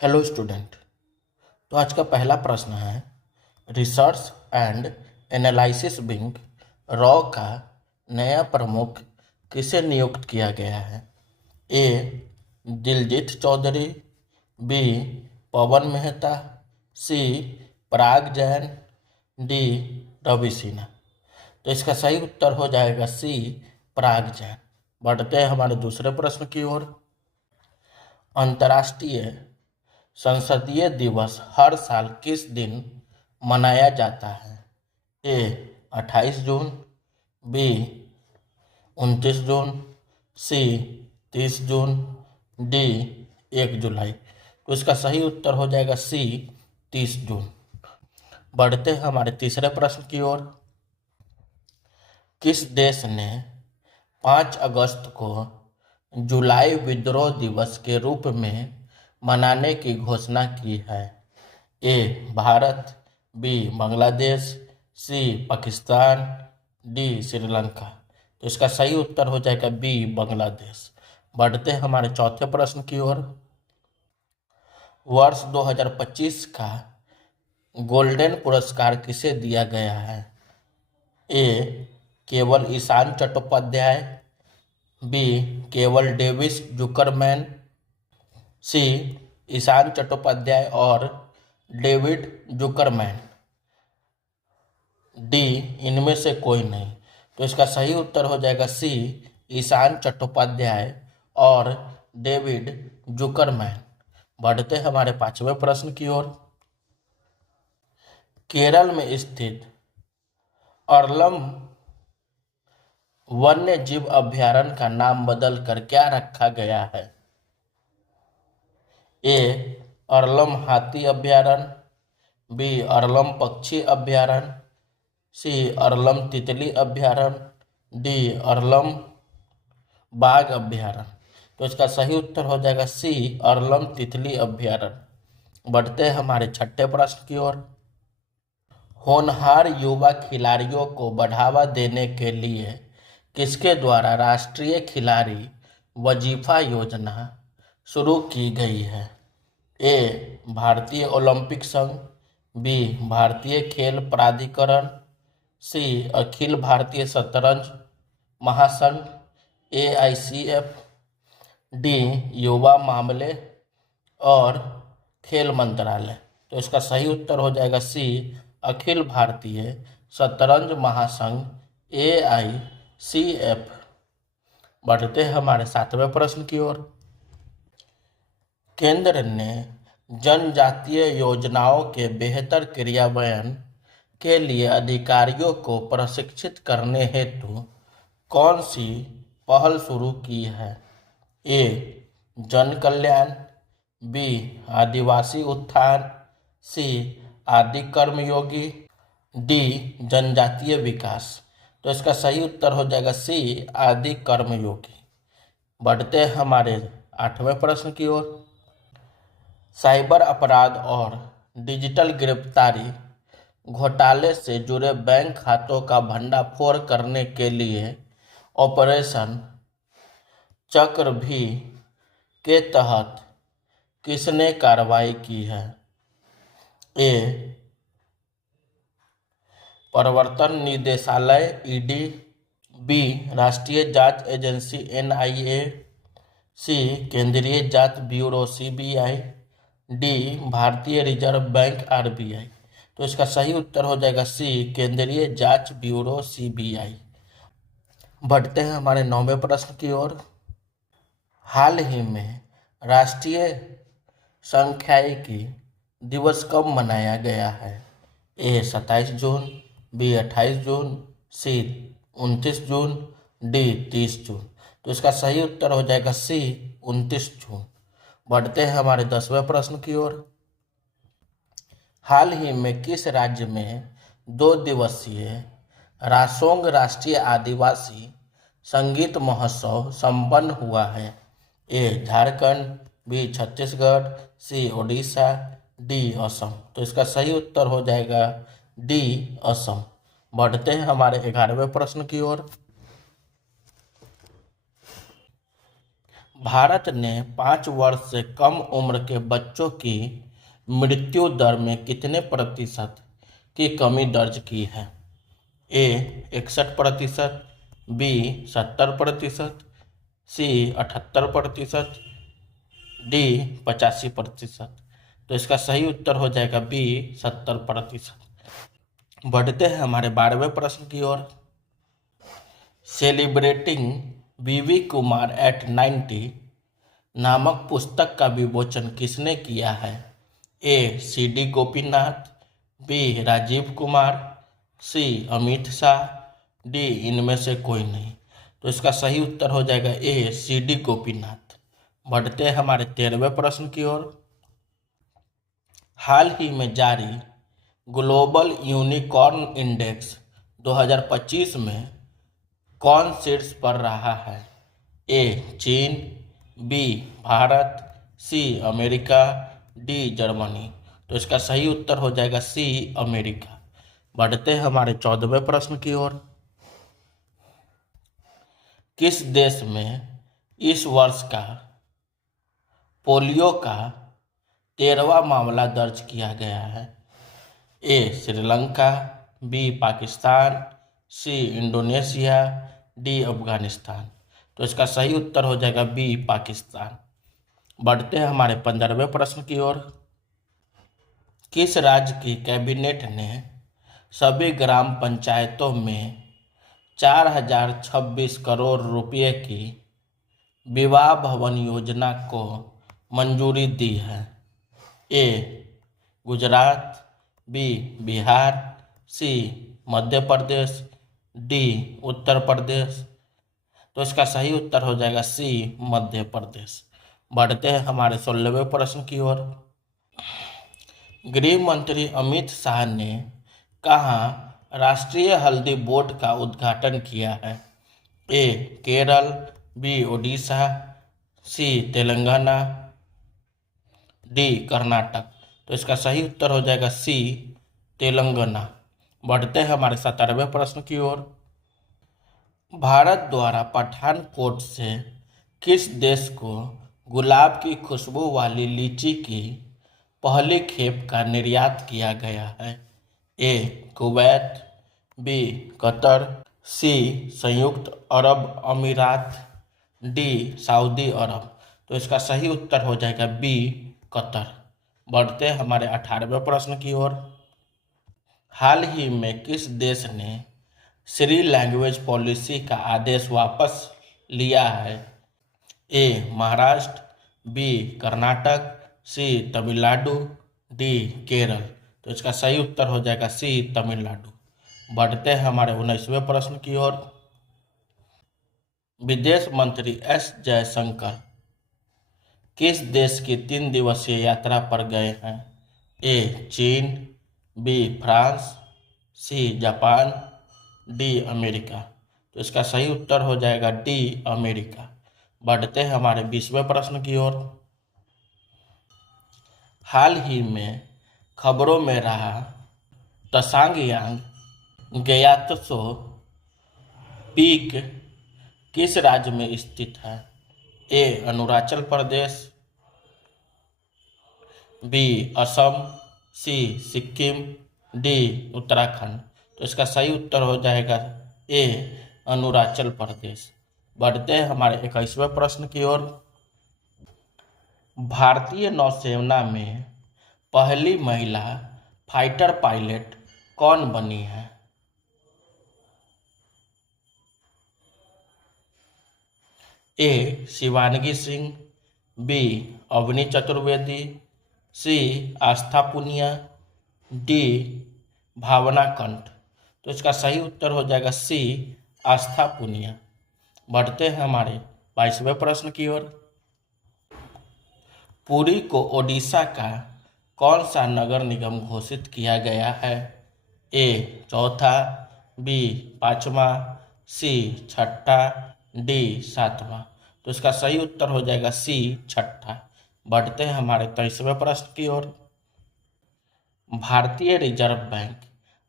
Hello student. तो आज का पहला प्रश्न है, research and analysis wing raw का नया प्रमुख किसे नियुक्त किया गया है? ए दिलजीत चौधरी, बी पवन मेहता, सी पराग जैन, डी रवि सिन्हा। तो इसका सही उत्तर हो जाएगा सी पराग जैन। बढ़ते हैं हमारे दूसरे प्रश्न की ओर। अंतर्राष्ट्रीय संसदीय दिवस हर साल किस दिन मनाया जाता है? ए 28 जून, बी 29 जून, सी 30 जून, डी 1 जुलाई। तो इसका सही उत्तर हो जाएगा सी 30 जून। बढ़ते हैं हमारे तीसरे प्रश्न की ओर। किस देश ने 5 अगस्त को जुलाई विद्रोह दिवस के रूप में मनाने की घोषणा की है? ए भारत, बी बांग्लादेश, सी पाकिस्तान, डी श्रीलंका। तो इसका सही उत्तर हो जाएगा बी बांग्लादेश। बढ़ते हैं हमारे चौथे प्रश्न की ओर। वर्ष 2025 का गोल्डन पुरस्कार किसे दिया गया है? ए केवल ईशान चट्टोपाध्याय, बी केवल डेविस जुकरमैन, सी ईशान चट्टोपाध्याय और डेविड जुकरमैन, डी इनमें से कोई नहीं। तो इसका सही उत्तर हो जाएगा सी ईशान चट्टोपाध्याय और डेविड जुकरमैन। बढ़ते हमारे पांचवें प्रश्न की ओर। केरल में स्थित अरलम वन्य जीव अभयारण्य का नाम बदलकर क्या रखा गया है? ए अरलम हाथी अभयारण्य, बी अरलम पक्षी अभयारण्य, सी अरलम तितली अभयारण्य, डी अरलम बाघ अभयारण्य। तो इसका सही उत्तर हो जाएगा सी अरलम तितली अभयारण्य। बढ़ते हैं हमारे छठे प्रश्न की ओर। होनहार युवा खिलाड़ियों को बढ़ावा देने के लिए किसके द्वारा राष्ट्रीय खिलाड़ी वजीफा योजना शुरू की गई है? ए भारतीय ओलंपिक संघ, बी भारतीय खेल प्राधिकरण, सी अखिल भारतीय शतरंज महासंघ AICF, डी युवा मामले और खेल मंत्रालय। तो इसका सही उत्तर हो जाएगा सी अखिल भारतीय शतरंज महासंघ AICF। बढ़ते हैं हमारे सातवें प्रश्न की ओर। केंद्र ने जनजातीय योजनाओं के बेहतर क्रियान्वयन के लिए अधिकारियों को प्रशिक्षित करने हेतु कौन सी पहल शुरू की है? ए जन कल्याण, बी आदिवासी उत्थान, सी आदि कर्मयोगी, डी जनजातीय विकास। तो इसका सही उत्तर हो जाएगा सी आदि कर्मयोगी। बढ़ते हैं हमारे आठवें प्रश्न की ओर। साइबर अपराध और डिजिटल गिरफ्तारी घोटाले से जुड़े बैंक खातों का भंडाफोड़ करने के लिए ऑपरेशन चक्रव्यूह के तहत किसने कार्रवाई की है? ए प्रवर्तन निदेशालय ED, बी राष्ट्रीय जांच एजेंसी NIA, सी केंद्रीय जांच ब्यूरो CBI, डी भारतीय रिजर्व बैंक RBI। तो इसका सही उत्तर हो जाएगा सी केंद्रीय जांच ब्यूरो CBI। बढ़ते हैं हमारे नौवें प्रश्न की ओर। हाल ही में राष्ट्रीय सांख्यिकी दिवस कब मनाया गया है? ए 27 जून, बी 28 जून, सी 29 जून, डी 30 जून। तो इसका सही उत्तर हो जाएगा सी 29 जून। बढ़ते हैं हमारे 10वें प्रश्न की ओर। हाल ही में किस राज्य में 2 दिवसीय रासोंग राष्ट्रीय आदिवासी संगीत महोत्सव संपन्न हुआ है? ए झारखंड, बी छत्तीसगढ़, सी ओडिशा, डी असम। तो इसका सही उत्तर हो जाएगा डी असम। बढ़ते हैं हमारे 11वें प्रश्न की ओर। भारत ने 5 वर्ष से कम उम्र के बच्चों की मृत्यु दर में कितने प्रतिशत की कमी दर्ज की है? ए 61%, बी 70%, सी 78%, डी 85%। तो इसका सही उत्तर हो जाएगा बी 70%। बढ़ते हैं हमारे 12वें प्रश्न की ओर। सेलिब्रेटिंग वीवी कुमार एट 90 नामक पुस्तक का विमोचन किसने किया है? A C D Gopinath, B Rajiv Kumar, C Amit Shah, D इनमें से कोई नहीं। तो इसका सही उत्तर हो जाएगा ए सी डी गोपीनाथ। बढ़ते हैं हमारे 13वें प्रश्न की ओर। हाल ही में जारी ग्लोबल यूनिकॉर्न इंडेक्स 2025 में कौन शीर्ष पर रहा है? ए चीन, B Bharat, C America, D Germany. तो इसका सही उत्तर हो जाएगा सी अमेरिका। बढ़ते हैं हमारे 14वें प्रश्न की ओर। किस देश में इस वर्ष का पोलियो का 13वां मामला दर्ज किया गया है? A Sri Lanka, B Pakistan, C Indonesia, D Afghanistan. तो इसका सही उत्तर हो जाएगा बी पाकिस्तान। बढ़ते हैं हमारे 15वें प्रश्न की ओर। किस राज्य की कैबिनेट ने सभी ग्राम पंचायतों में 4026 करोड़ रुपये की विवाह भवन योजना को मंजूरी दी है? ए गुजरात, बी बिहार, सी मध्य प्रदेश, डी उत्तर प्रदेश। तो इसका सही उत्तर हो जाएगा सी मध्य प्रदेश। बढ़ते हैं हमारे 16वें प्रश्न की ओर। गृह मंत्री अमित शाह ने कहाँ राष्ट्रीय हल्दी बोर्ड का उद्घाटन किया है? ए केरल, बी ओडिशा, सी तेलंगाना, डी कर्नाटक। तो इसका सही उत्तर हो जाएगा सी तेलंगाना। बढ़ते हैं हमारे 17वें प्रश्न की ओर। भारत द्वारा पठानकोट से किस देश को गुलाब की खुशबू वाली लीची की पहली खेप का निर्यात किया गया है? ए कुवैत, बी कतर, सी संयुक्त अरब अमीरात, डी सऊदी अरब। तो इसका सही उत्तर हो जाएगा बी कतर। बढ़ते हैं हमारे 18वें प्रश्न की ओर। हाल ही में किस देश ने श्री लैंग्वेज पॉलिसी का आदेश वापस लिया है? ए महाराष्ट्र, बी कर्नाटक, सी तमिलनाडु, डी केरल। तो इसका सही उत्तर हो जाएगा सी तमिलनाडु। बढ़ते हैं हमारे 19वें प्रश्न की ओर। विदेश मंत्री एस जयशंकर किस देश की 3 दिवसीय यात्रा पर गए हैं? ए चीन, B France, C Japan, D America. तो इसका सही उत्तर हो जाएगा डी अमेरिका। बढ़ते हैं हमारे 20वें प्रश्न की ओर। हाल ही में खबरों में रहा तसांगयांग ग्यात्सो पीक किस राज्य में स्थित है? ए अरुणाचल प्रदेश, बी असम, सी सिक्किम, डी उत्तराखंड। तो इसका सही उत्तर हो जाएगा ए अरुणाचल प्रदेश। बढ़ते हैं हमारे 21वें प्रश्न की ओर। भारतीय नौसेना में पहली महिला फाइटर पायलट कौन बनी है? ए शिवानगी सिंह, बी अवनी चतुर्वेदी, सी आस्था पुनिया, डी भावना कंठ। तो इसका सही उत्तर हो जाएगा सी आस्था पुनिया। बढ़ते हैं हमारे 22वें प्रश्न की ओर। पुरी को ओडिशा का कौन सा नगर निगम घोषित किया गया है? ए चौथा, बी पांचवा, सी छठा, डी सातवां। तो इसका सही उत्तर हो जाएगा सी छठा। बढ़ते हैं हमारे 23वें प्रश्न की ओर। भारतीय रिजर्व बैंक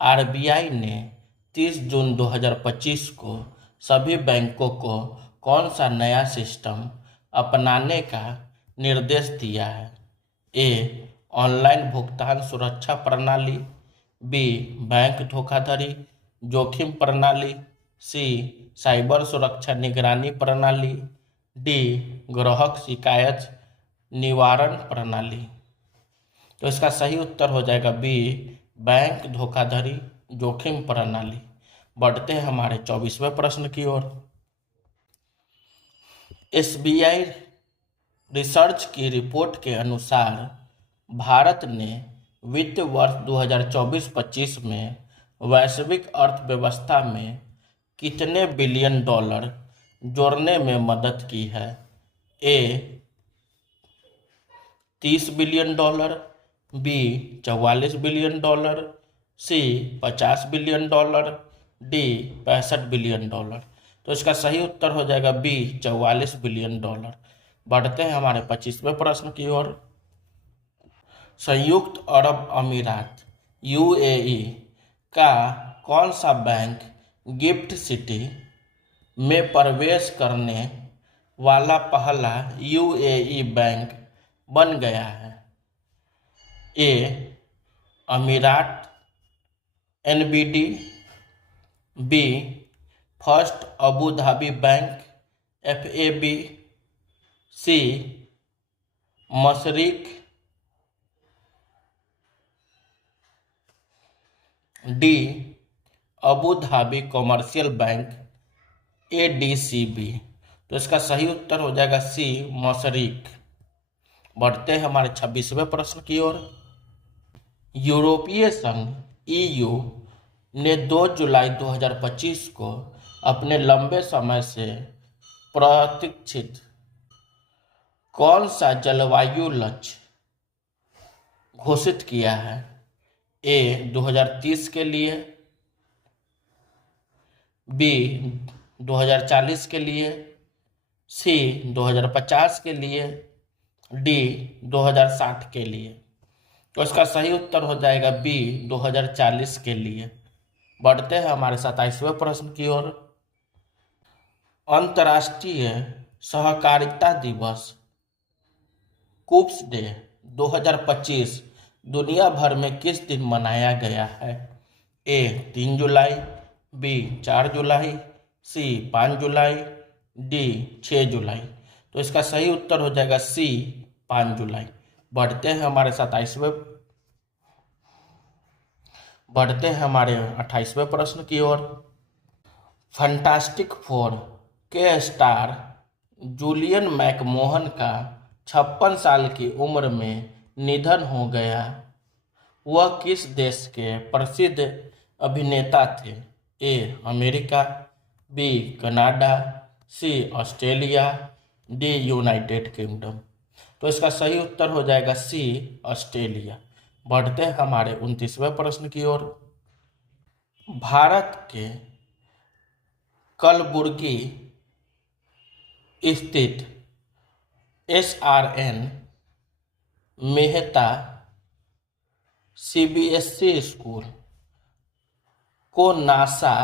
आरबीआई ने 30 जून 2025 को सभी बैंकों को कौन सा नया सिस्टम अपनाने का निर्देश दिया है? ए. ऑनलाइन भुगतान सुरक्षा प्रणाली, बी. बैंक धोखाधड़ी जोखिम प्रणाली, सी. साइबर सुरक्षा निगरानी प्रणाली, डी. ग्राहक शिकायत निवारण प्रणाली। तो इसका सही उत्तर हो जाएगा बी. बैंक धोखाधड़ी जोखिम प्रणाली। बढ़ते हैं हमारे 24वें प्रश्न की ओर। SBI रिसर्च की रिपोर्ट के अनुसार भारत ने वित्त वर्ष 2024-25 में वैश्विक अर्थव्यवस्था में कितने बिलियन डॉलर जोड़ने में मदद की है? A. 30 billion dollar, B. 44 billion dollar, C. 50 billion dollar, D. 65 billion dollar. तो इसका सही उत्तर हो जाएगा बी. 44 billion dollar. बढ़ते हैं हमारे 25वें प्रश्न की ओर। संयुक्त अरब अमीरात UAE का कौन सा बैंक गिफ्ट सिटी में प्रवेश करने वाला पहला UAE बैंक बन गया है? A. Emirates NBD, B. First Abu Dhabi bank FAB, C. Mashreq, D. Abu Dhabi commercial bank ADCB। तो इसका सही उत्तर हो जाएगा सी. मशरिक। बढ़ते हैं हमारे 26वें प्रश्न की ओर। यूरोपीय संघ EU ने 2 जुलाई 2025 को अपने लंबे समय से प्रतीक्षित कौन सा जलवायु लक्ष्य घोषित किया है? ए. 2030 के लिए, बी. 2040 के लिए, सी. 2050 के लिए, डी. 2060 के लिए। तो इसका सही उत्तर हो जाएगा बी. 2040 के लिए। बढ़ते हैं हमारे 27वें प्रश्न की ओर। अंतर्राष्ट्रीय सहकारिता दिवस कुप्स डे 2025 दुनिया भर में किस दिन मनाया गया है? ए. 3 जुलाई, बी. 4 जुलाई, सी. 5 जुलाई, डी. 6 जुलाई। तो इसका सही उत्तर हो जाएगा सी. 5 जुलाई। बढ़ते हैं हमारे 28वें प्रश्न की ओर। फंटास्टिक फोर के स्टार जूलियन मैकमोहन का 56 साल की उम्र में निधन हो गया। वह किस देश के प्रसिद्ध अभिनेता थे? A. America, B. Canada, C. Australia, D. United Kingdom. तो इसका सही उत्तर हो जाएगा सी. ऑस्ट्रेलिया। बढ़ते हैं हमारे 29वें प्रश्न की ओर। भारत के कलबुर्गी स्थित SRN मेहता CBSE स्कूल को NASA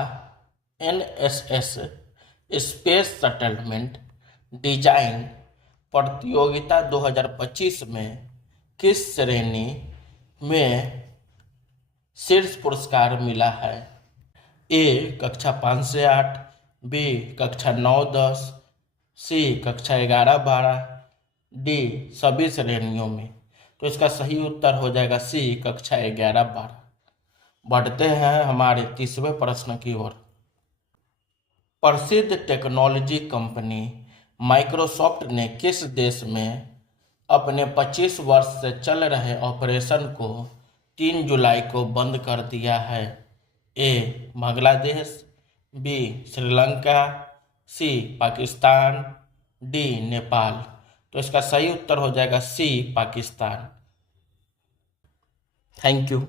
NSS space settlement design प्रतियोगिता 2025 में किस श्रेणी में शीर्ष पुरस्कार मिला है? ए. कक्षा 5 से 8, बी. कक्षा 9-10, सी. कक्षा 11-12, डी. सभी श्रेणियों में। तो इसका सही उत्तर हो जाएगा सी. कक्षा 11-12। बढ़ते हैं हमारे 30वें प्रश्न की ओर। प्रसिद्ध टेक्नोलॉजी कंपनी माइक्रोसॉफ्ट ने किस देश में अपने 25 वर्ष से चल रहे ऑपरेशन को 3 जुलाई को बंद कर दिया है? ए. बांग्लादेश, बी. श्रीलंका, सी. पाकिस्तान, डी. नेपाल। तो इसका सही उत्तर हो जाएगा सी. पाकिस्तान। Thank you.